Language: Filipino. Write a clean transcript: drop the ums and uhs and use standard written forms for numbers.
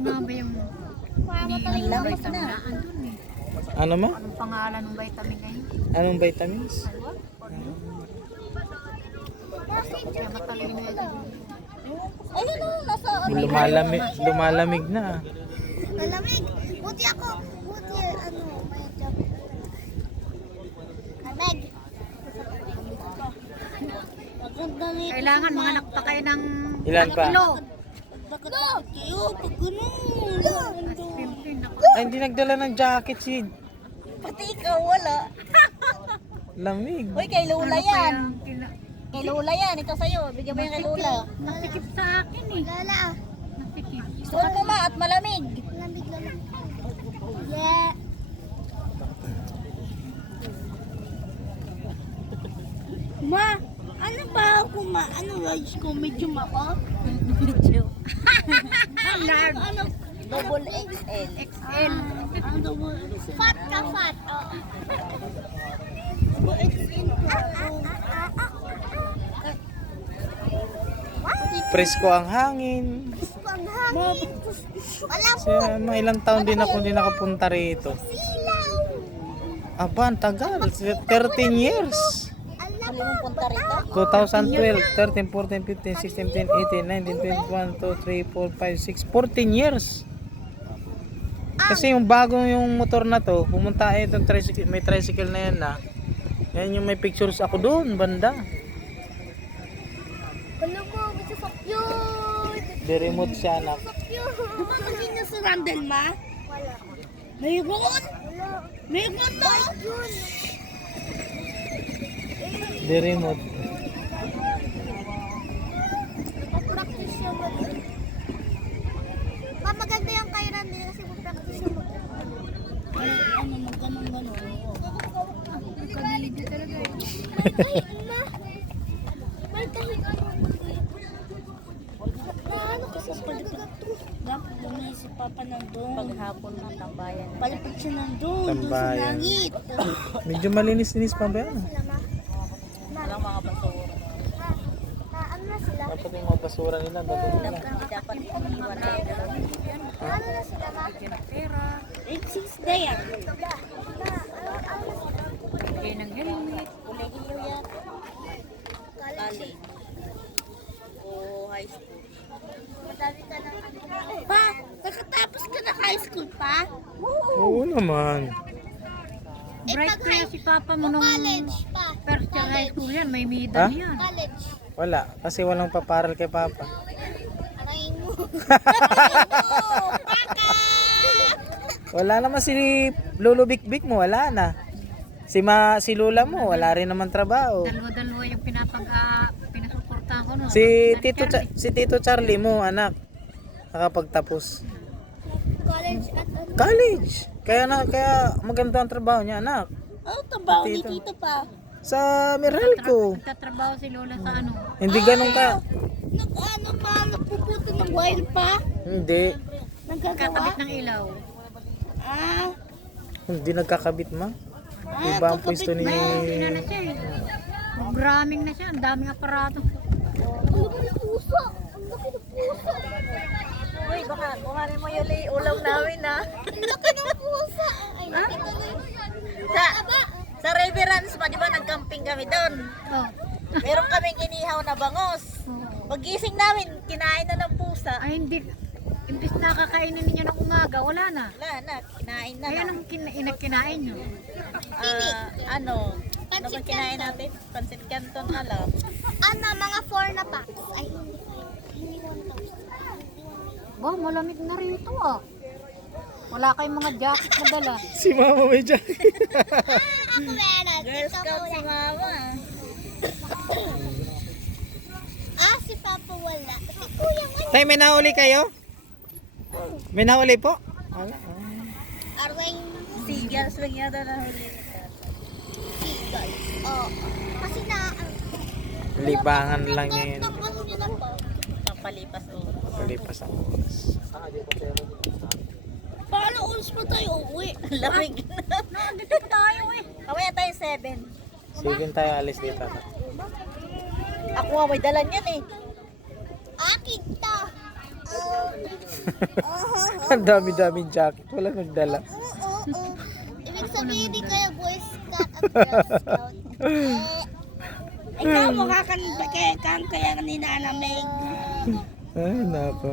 nga ba yung vitamin na andun eh? Ano ma? Anong pangalan ng vitamin ngayon? Anong vitamins? Kaya matalino yun. Ayun o, nasa Lumalamig na. malamig. Buti ako. Buti ano, may job. Lamig. Kailangan mga anak pa kayo ng Ilan pa? kilo. Bakit kayo? Pag ganun. 15 ako. Ay, hindi nagdala ng jacket si Pati ikaw wala. lamig. Uy, kay Lola Ano yan. kaya kila- Kay Lola yan. Ito sa'yo. Bigyan mo yan kay Lola. Nasikip sa akin eh. Lola. Nasikip. Suot mo ma at malamig. Malamig. Yeah. Ma, ano ba ako ma? Ano rice ko? Medium ako? Medium. Large. Ano? Double XL. XL. Ano double XL? Fat ka fat. Oo. Double XL ko. Presko ang hangin. Ang hangin. Wala po. Kasi mga ilang taon din ako hindi nakapunta rito. Silaw. Aba, ang tagal. 13 years. Alam mo punta rito? 2012, 13, 14, 15, 16, 17, 18, 19, 21, 2, 3, 4, 5, 6, 14 years. Kasi yung bagong yung motor na to, pumunta itong tricycle, may tricycle na yan na. Yan yung may pictures ako doon, banda. Alam mo, gusto sa cute. Di remote siya anak. Kumakasing niya sa Randall, ma? Wala. Mayroon? Mayroon na? Di remote. Practice siya mag... Pa, maganda yung kay Randall kasi mag-practice siya mag... Ano, mag-ganong-ganon. Nagkabilig talaga eh. May kahit ano. Ano kasi sa pagdagat to? Dapat bumili si Papa nandun. Paghapon na tambayan. Palipad siya nandun. Doon sa Tambayan. langit. Medyo malinis-linis pa ba yan? Walang mga basura. Ano na sila? Dapat yung mga basura nila, dapat nila. Dapat iniwan na ano na sila, ma? Pera. It's his day, ah. Bigay ng helmet. Colegio yan. College. O high school. Madami ka ng ano. Pa, nakatapos ka na high school pa? Oo naman. Bright kaya si Papa mo nung College pa. first year high school yan. May medal Ha? yan. College. Wala, kasi walang paparal kay Papa. Aray mo. Paka! Wala naman si Lolo Bik-Bik mo, wala na. Si Lula mo, wala rin naman trabaho. Dalawa-dalawa yung pinasuportahan ko no. Si Tito Charlie mo, anak, nakapagtapos. College at ano? College. Kaya maganda ang trabaho niya, anak. Ano trabaho ni Tito. Tito pa? Sa Meralco. Nagtatrabaho si Lola sa ano. Hindi ganun ka. Nag-ano pa? Nagpuputo ng wire pa? Hindi. Nagkagawa? Kakabit ng ilaw. Ah, Hindi nagkakabit ma. Iba ang pwesto ni... May na siya eh. Programming na siya. Ang daming aparato. ang laki ng puso. Ang laki ng puso. Uy, baka kuhanin mo yung ulam namin na. Ang laki ng puso. Ay, laki na Sa, sa Reverence pa, di ba nagcamping kami doon? Oh. Meron kaming inihaw na bangos. Pagising namin, kinain na ng pusa. Ay hindi. Imbis na kakainin ninyo ng umaga, wala na. Wala na, kinain na Kaya lang. nung kinain nyo. Ano ba Pancit kinain canton. natin? Pancit canton na lang. Ano, mga 4 na packs. Ay, hindi 1,000. Ba, malamig na rito ah. Wala kayong mga jacket na dala. Si Mama may jacket. Ako meron. Girl Scout si mama. Si Papa wala. Si Kuya nga. Tay, may nahuli kayo? May nahuli po? Wala. Arweng Seagulls wag yata na huli. seagull. Oo. Kasi Libangan lang yun. ano nila po? Pampalipas o. Palipas ang oras. Paano oras pa tayo uwi? Lamig na. Nandito pa tayo eh. Kawaya tayo 7. Sige tayo alis dito. Ako may dalan yan eh. Akin to. Ang dami-daming jacket. Wala nagdala. Oo. Ibig sabihin, di kayo Boy Scout at Girl Scout. Ikaw mukha kang kaya kanina lamig. Ay, nako.